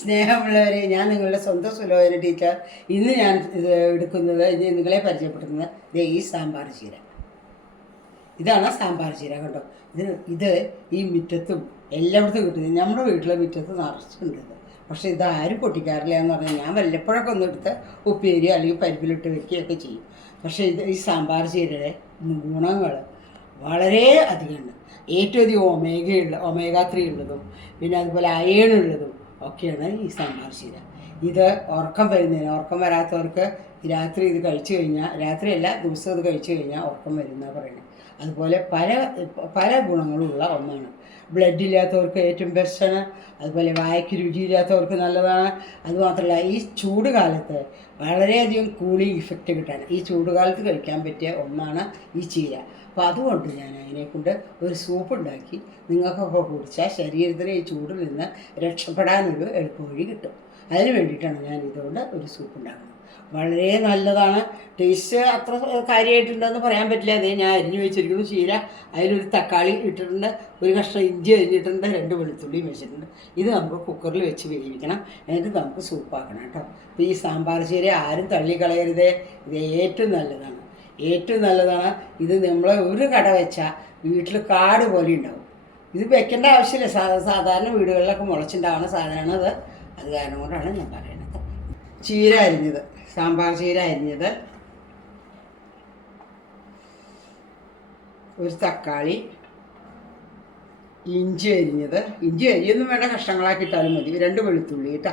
സ്നേഹമുള്ളവരെ, ഞാൻ നിങ്ങളുടെ സ്വന്തം സുലോചന ടീച്ചർ. ഇന്ന് ഞാൻ എടുക്കുന്നത് നിങ്ങളെ പരിചയപ്പെടുത്തുന്നത് ഈ സാമ്പാർ ചീര. ഇതാണ് സാമ്പാർ ചീര. കണ്ടോ, ഇത് ഈ മുറ്റത്തും എല്ലായിടത്തും കിട്ടുന്നത്. നമ്മുടെ വീട്ടിലെ മുറ്റത്ത് നിറച്ചിട്ടുണ്ട്. പക്ഷേ ഇത് ആരും പൊട്ടിക്കാറില്ല എന്ന് പറഞ്ഞാൽ ഞാൻ വല്ലപ്പോഴൊക്കെ ഒന്ന് എടുത്ത് ഉപ്പേരി അല്ലെങ്കിൽ പരിപ്പിലിട്ട് വെക്കുകയൊക്കെ ചെയ്യും. പക്ഷേ ഈ സാമ്പാർ ചീരയുടെ ഗുണങ്ങൾ വളരെ അധികമുണ്ട്. ഏറ്റവും അധികം ഒമേഗ 3 ഉള്ളതും പിന്നെ അതുപോലെ അയൺ ഉള്ളതും ഒക്കെയാണ് ഈ സാമ്പാർ ചീര. ഇത് ഉറക്കം വരാത്തവർക്ക് രാത്രി ഇത് കഴിച്ചു കഴിഞ്ഞാൽ, രാത്രിയല്ല ദിവസം ഇത് കഴിച്ചു കഴിഞ്ഞാൽ ഉറക്കം വരുന്നതാണ് പറയുന്നത്. അതുപോലെ പല ഗുണങ്ങളുള്ള ഒന്നാണ്. ബ്ലഡ് ഇല്ലാത്തവർക്ക് ഏറ്റവും ബെസ്റ്റാണ്. അതുപോലെ വായയ്ക്ക് രുചിയില്ലാത്തവർക്ക് നല്ലതാണ്. അതുമാത്രമല്ല, ഈ ചൂട് കാലത്ത് വളരെയധികം കൂളിംഗ് ഇഫക്റ്റ് കിട്ടാൻ ഈ ചൂടുകാലത്ത് കഴിക്കാൻ പറ്റിയ ഒന്നാണ് ഈ ചീര. അപ്പോൾ അതുകൊണ്ട് ഞാൻ അതിനെക്കൊണ്ട് ഒരു സൂപ്പ് ഉണ്ടാക്കി നിങ്ങൾക്കൊക്കെ കുടിച്ചാൽ ശരീരത്തിന് ഈ ചൂടിൽ നിന്ന് രക്ഷപ്പെടാനൊരു എളുപ്പവഴി കിട്ടും. അതിന് വേണ്ടിയിട്ടാണ് ഞാൻ ഇതുകൊണ്ട് ഒരു സൂപ്പ് ഉണ്ടാക്കുന്നത്. വളരെ നല്ലതാണ്. ടേസ്റ്റ് അത്ര കാര്യമായിട്ടുണ്ടെന്ന് പറയാൻ പറ്റില്ല. അതേ ഞാൻ അരിഞ്ഞു വെച്ചിരിക്കുന്നു ചീര. അതിലൊരു തക്കാളി ഇട്ടിട്ടുണ്ട്, ഒരു കഷ്ണം ഇഞ്ചി അരിഞ്ഞിട്ടുണ്ട്, 2 വെളുത്തുള്ളിയും വെച്ചിട്ടുണ്ട്. ഇത് നമുക്ക് കുക്കറിൽ വെച്ച് വേവിക്കണം. എന്നിട്ട് നമുക്ക് സൂപ്പാക്കണം കേട്ടോ. അപ്പോൾ ഈ സാമ്പാർ ചീര ആരും തള്ളിക്കളയരുതേ. ഇത് ഏറ്റവും നല്ലതാണ്. ഇത് നമ്മൾ ഒരു കട വെച്ചാൽ വീട്ടിൽ കാട് പോലെ ഉണ്ടാവും. ഇത് വെക്കേണ്ട ആവശ്യമില്ല. സാധാരണ വീടുകളിലൊക്കെ മുളച്ചുണ്ടാവുന്ന സാധനമാണ് അത് കാരണം കൊണ്ടാണ് ഞാൻ പറയുന്നത്. ചീര അരിഞ്ഞത്, സാമ്പാർ ചീര അരിഞ്ഞത്, ഒരു തക്കാളി, ഇഞ്ചി അരിഞ്ഞത്. ഇഞ്ചി അരിയൊന്നും വേണ്ട, കഷ്ണങ്ങളാക്കി ഇട്ടാലും മതി. 2 വെളുത്തുള്ളി കേട്ടോ.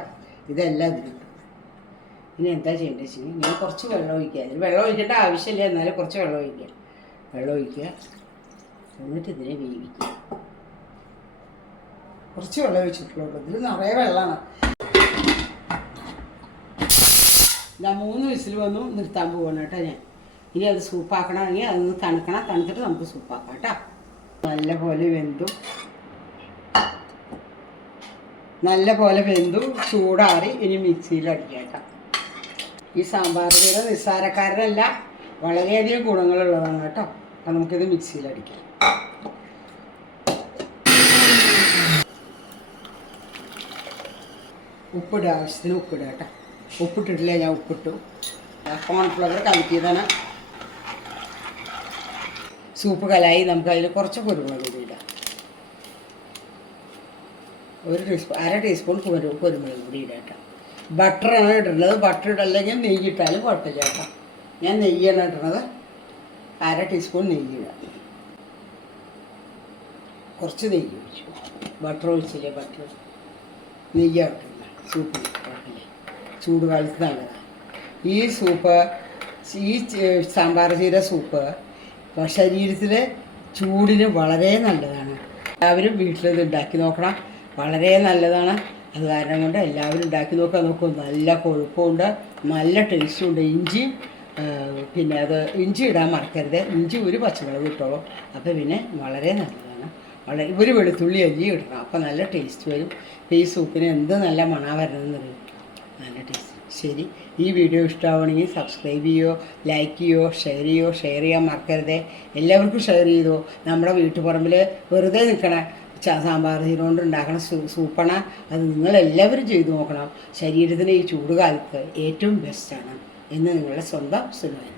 ഇതെല്ലാം ഇതിലിട്ടു. ഇനി എന്താ ചെയ്യേണ്ടത് വെച്ചാൽ ഞാൻ കുറച്ച് വെള്ളം ഒഴിക്കുക. അതിൽ വെള്ളം ഒഴിക്കേണ്ട ആവശ്യമില്ല, എന്നാലും കുറച്ച് വെള്ളം ഒഴിക്കുക. എന്നിട്ട് ഇതിനെ വേവിക്കുക. കുറച്ച് വെള്ളം ഒഴിച്ചിട്ടുള്ളൂ. ഇതിൽ നിറയെ വെള്ളമാണ്. ഞാൻ 3 വിസിൽ വന്നു നിർത്താൻ പോവാണ് കേട്ടോ ഞാൻ. ഇനി അത് സൂപ്പാക്കണമെങ്കിൽ അതൊന്ന് തണുത്തിട്ട് നമുക്ക് സൂപ്പാക്കാം കേട്ടോ. നല്ലപോലെ വെന്തു ചൂടാറി ഇനി മിക്സിയിൽ അടിക്കാം. ഈ സാമ്പാർ ചീര നിസ്സാരക്കാരനല്ല, വളരെയധികം ഗുണങ്ങളുള്ളതാണ് കേട്ടോ. അപ്പം നമുക്കിത് മിക്സിയിൽ അടിക്കാം. ആവശ്യത്തിന് ഉപ്പിടുക കേട്ടോ. ഉപ്പിട്ടിട്ടില്ല, ഞാൻ ഉപ്പിട്ടു. കോൺഫ്ലവർ കലക്കിയതാണ്. സൂപ്പ് കലായി. നമുക്ക് അതിൽ കുറച്ച് കുരുമുളക് പൊടി ഇടാം. 1 ടീസ്പൂൺ കുരുമുളക് പൊടി ഇടാം കേട്ടോ. ബട്ടറാണ് ഇടുന്നത്. ബട്ടർ ഇടല്ലെങ്കിൽ നെയ്യിട്ടാലും കുഴപ്പമില്ല കേട്ടോ. ഞാൻ നെയ്യാണ് ഇടുന്നത്. 1 ടീസ്പൂൺ നെയ്യ് ഇടാം. കുറച്ച് നെയ്യ് ഒഴിച്ചു. ബട്ടർ ഒഴിച്ചില്ലേ, നെയ്യാട്ടില്ല. സൂപ്പ് കുഴപ്പമില്ല. ചൂട് കാലത്ത് നല്ലതാണ് ഈ സൂപ്പ്. ഈ സാമ്പാർ ചീര സൂപ്പ് ശരീരത്തിലെ ചൂടിന് വളരെ നല്ലതാണ്. എല്ലാവരും വീട്ടിലിത് ഉണ്ടാക്കി നോക്കണം. വളരെ നല്ലതാണ്. അത് കാരണം കൊണ്ട് എല്ലാവരും ഉണ്ടാക്കി നോക്കും. നല്ല കൊഴുപ്പുണ്ട്, നല്ല ടേസ്റ്റുണ്ട്. പിന്നെ ഇഞ്ചി ഇടാൻ മറക്കരുത്. ഇഞ്ചി ഒരു പച്ചമുളക് ഇട്ടോളൂ. അപ്പോൾ പിന്നെ വളരെ നല്ലതാണ്. ഒരു വെളുത്തുള്ളി അല്ലി ഇടണം. അപ്പോൾ നല്ല ടേസ്റ്റ് വരും. ഈ സൂപ്പിന് എന്ത് നല്ല മണം വരണമെന്നറിയും. നല്ല ടേസ്റ്റ്. ശരി, ഈ വീഡിയോ ഇഷ്ടമാവണമെങ്കിൽ സബ്സ്ക്രൈബ് ചെയ്യുമോ, ലൈക്ക് ചെയ്യുമോ, ഷെയർ ചെയ്യാൻ മറക്കരുത്. എല്ലാവർക്കും ഷെയർ ചെയ്തോ. നമ്മുടെ വീട്ടുപറമ്പിൽ വെറുതെ നിൽക്കണ സാമ്പാർ ചീര കൊണ്ട് ഉണ്ടാക്കണ സൂപ്പാണ്. അത് നിങ്ങളെല്ലാവരും ചെയ്തു നോക്കണം. ശരീരത്തിന് ഈ ചൂടുകാലത്ത് ഏറ്റവും ബെസ്റ്റാണ് എന്ന് നിങ്ങളുടെ സ്വന്തം സുലോചന.